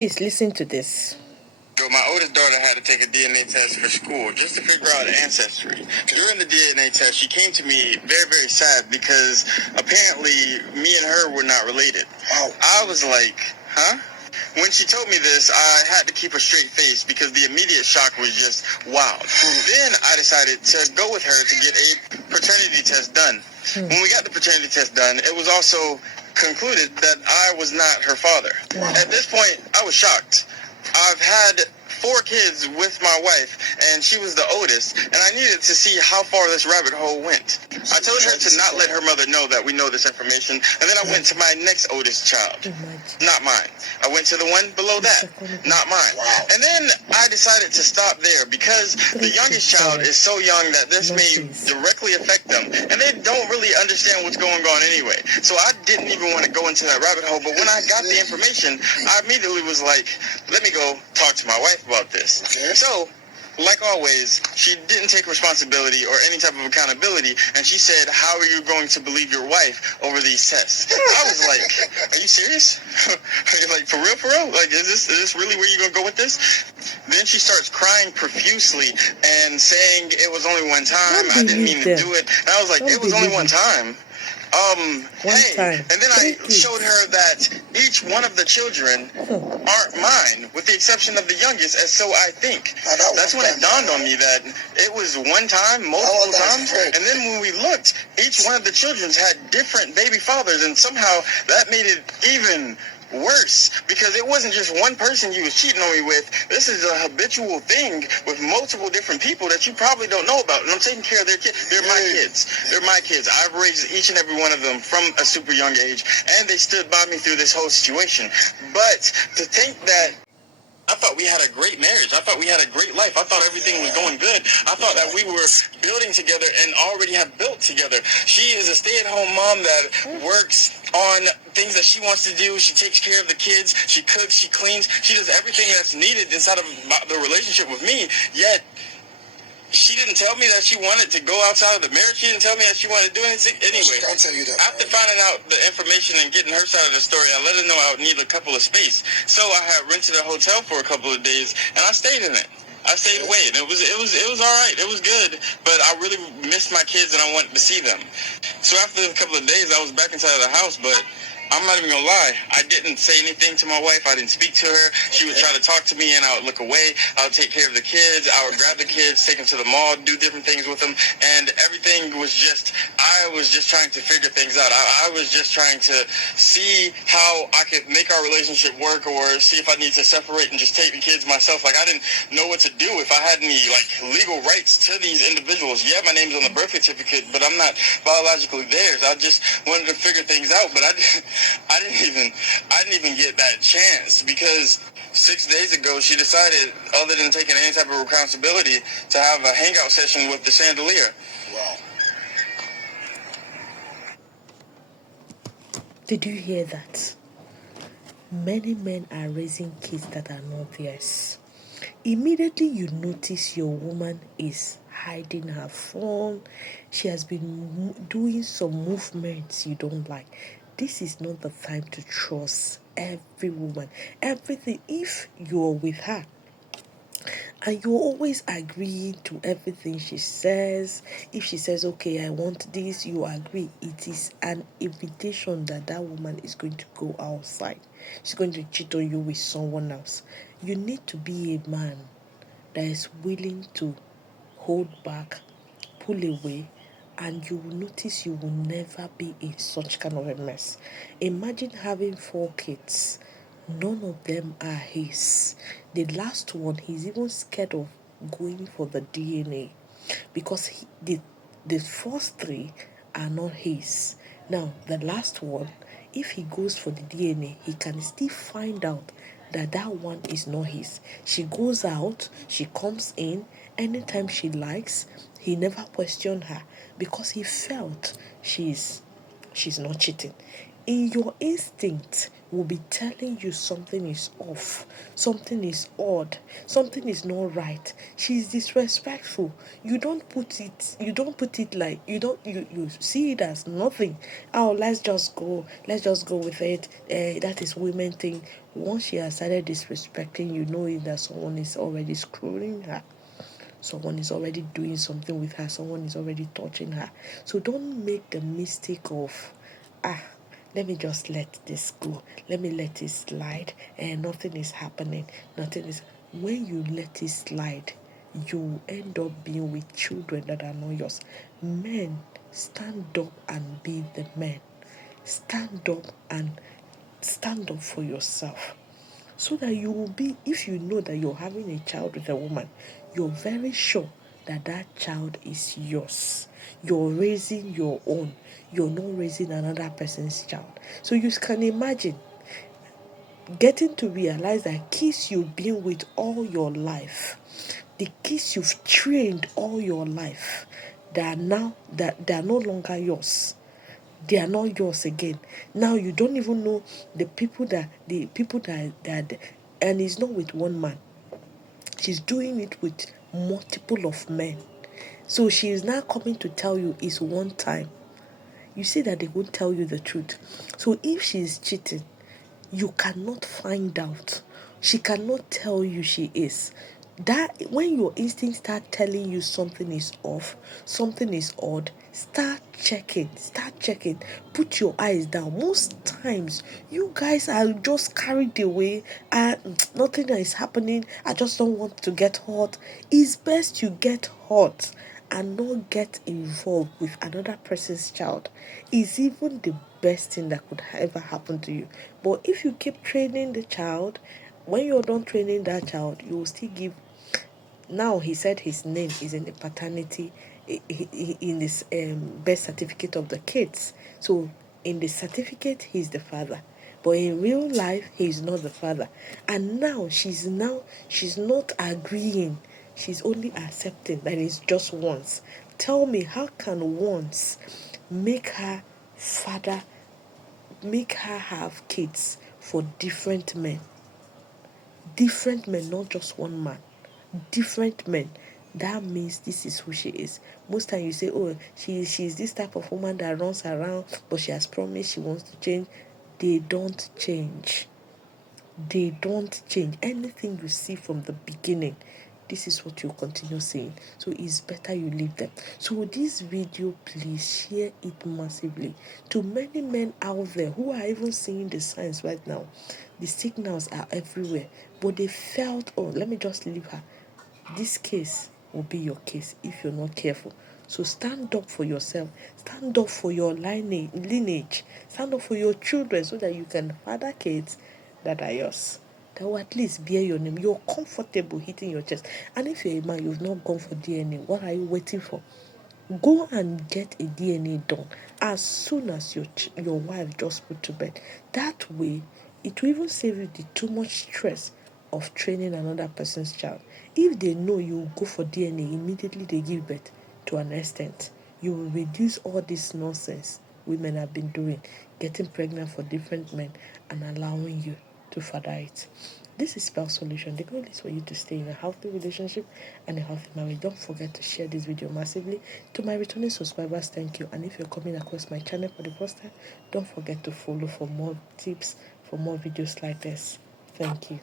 Please listen to this. So my oldest daughter had to take a DNA test for school just to figure out ancestry. During the DNA test, she came to me very, very sad because apparently me and her were not related. Oh. I was like, huh? When she told me this, I had to keep a straight face because the immediate shock was just wild. Then I decided to go with her to get a paternity test done. When we got the paternity test done, it was also concluded that I was not her father. At this point, I was shocked. I've had 4 kids with my wife, and she was the oldest, and I needed to see how far this rabbit hole went. I told her to not let her mother know that we know this information, and then I went to my next oldest child. Not mine. I went to the one below that. Not mine. And then I decided to stop there because the youngest child is so young that this may directly affect them, and they don't really understand what's going on anyway. So I didn't even want to go into that rabbit hole, but when I got the information, I immediately was like, let me go talk to my wife about this. Okay. So, like always, she didn't take responsibility or any type of accountability, and she said, how are you going to believe your wife over these tests? I was like, are you serious? Are you like, for real, for real? Like, is this really where you're going to go with this? Then she starts crying profusely and saying it was only one time. I didn't mean to do it. And I was like, it was only one time. And then I showed her that each one of the children aren't mine, with the exception of the youngest, as so I think. That's when it dawned on me that it was one time, multiple times, and then when we looked, each one of the children had different baby fathers, and somehow that made it even worse, because it wasn't just one person you was cheating on me with. This is a habitual thing with multiple different people that you probably don't know about, and I'm taking care of their kids. They're my kids. They're my kids. I've raised each and every one of them from a super young age, and they stood by me through this whole situation. But to think that I thought we had a great marriage. I thought we had a great life. I thought everything was going good. I thought that we were building together and already have built together. She is a stay-at-home mom that works on things that she wants to do. She takes care of the kids. She cooks. She cleans. She does everything that's needed inside of the relationship with me. Yet she didn't tell me that she wanted to go outside of the marriage. She didn't tell me that she wanted to do anything. Anyway, I'll tell you that. After finding out the information and getting her side of the story, I let her know I would need a couple of space. So I had rented a hotel for a couple of days, and I stayed in it. I stayed away, and it was all right. It was good, but I really missed my kids, and I wanted to see them. So after a couple of days, I was back inside of the house, but I'm not even gonna lie. I didn't say anything to my wife. I didn't speak to her. She would try to talk to me, and I would look away. I would take care of the kids. I would grab the kids, take them to the mall, do different things with them, and everything was just. I was just trying to figure things out. I was just trying to see how I could make our relationship work, or see if I need to separate and just take the kids myself. Like, I didn't know what to do, if I had any legal rights to these individuals. Yeah, my name's on the birth certificate, but I'm not biologically theirs. I just wanted to figure things out, but I didn't even get that chance, because 6 days ago she decided, other than taking any type of responsibility, to have a hangout session with the chandelier. Wow. Did you hear that? Many men are raising kids that are not theirs. Immediately you notice your woman is hiding her phone. She has been doing some movements you don't like. This is not the time to trust every woman. Everything, if you're with her and you're always agreeing to everything she says, if she says, okay, I want this, you agree, it is an invitation that that woman is going to go outside. She's going to cheat on you with someone else. You need to be a man that is willing to hold back, pull away, and you will notice you will never be in such kind of a mess. Imagine having 4 kids. None of them are his. The last one, he's even scared of going for the DNA because the first 3 are not his. Now, the last one, if he goes for the DNA, he can still find out that that one is not his. She goes out, she comes in, anytime she likes, he never questioned her because he felt she's not cheating. in your instinct will be telling you something is off, something is odd, something is not right. She's disrespectful. You don't put it like you see it as nothing. Oh, let's just go with it. That is women thing. Once she has started disrespecting, you know it that someone is already screwing her. Someone is already doing something with her. Someone is already touching her. So don't make the mistake of, ah, let me just let this go. Let me let it slide. And nothing is happening. Nothing is. When you let it slide, you end up being with children that are not yours. Men, stand up and be the men. Stand up and stand up for yourself, so that you will be, if you know that you're having a child with a woman, you're very sure that that child is yours. You're raising your own. You're not raising another person's child. So you can imagine getting to realize that kids you've been with all your life, the kids you've trained all your life, that they are no longer yours. They are not yours again. Now you don't even know the people that and it's not with one man. She's doing it with multiple of men. So she is now coming to tell you it's one time. You see that they won't tell you the truth. So if she is cheating, you cannot find out. She cannot tell you she is. That when your instinct start telling you something is off, something is odd, start checking. Start checking. Put your eyes down. Most times you guys are just carried away and nothing is happening. I just don't want to get hurt. It's best you get hurt and not get involved with another person's child. Is even the best thing that could ever happen to you. But if you keep training the child, when you're done training that child, you will still give. Now he said his name is in the paternity, in this birth certificate of the kids. So in the certificate, he's the father, but in real life, he's not the father. And she's not agreeing. She's only accepting that it's just once. Tell me, how can once make her father, make her have kids for different men? Different men, not just one man. Different men. That means this is who she is. Most time you say, oh, she's this type of woman that runs around, but she has promised she wants to change. They don't change. They don't change. Anything you see from the beginning, this is what you continue saying. So it's better you leave them. So this video, please share it massively to many men out there who are even seeing the signs right now. The signals are everywhere, but they felt, oh, let me just leave her. This case will be your case if you're not careful. So stand up for yourself. Stand up for your lineage. Stand up for your children so that you can father kids that are yours. That will at least bear your name. You're comfortable hitting your chest. And if you're a man, you've not gone for DNA, what are you waiting for? Go and get a DNA done as soon as your wife just put to bed. That way, it will even save you the too much stress of training another person's child. If they know you go for DNA, immediately they give birth to an extent. You will reduce all this nonsense women have been doing, getting pregnant for different men and allowing you to father it. This is Spell Solution. The goal is for you to stay in a healthy relationship and a healthy marriage. Don't forget to share this video massively. To my returning subscribers, thank you. And if you're coming across my channel for the first time, don't forget to follow for more tips, for more videos like this. Thank you.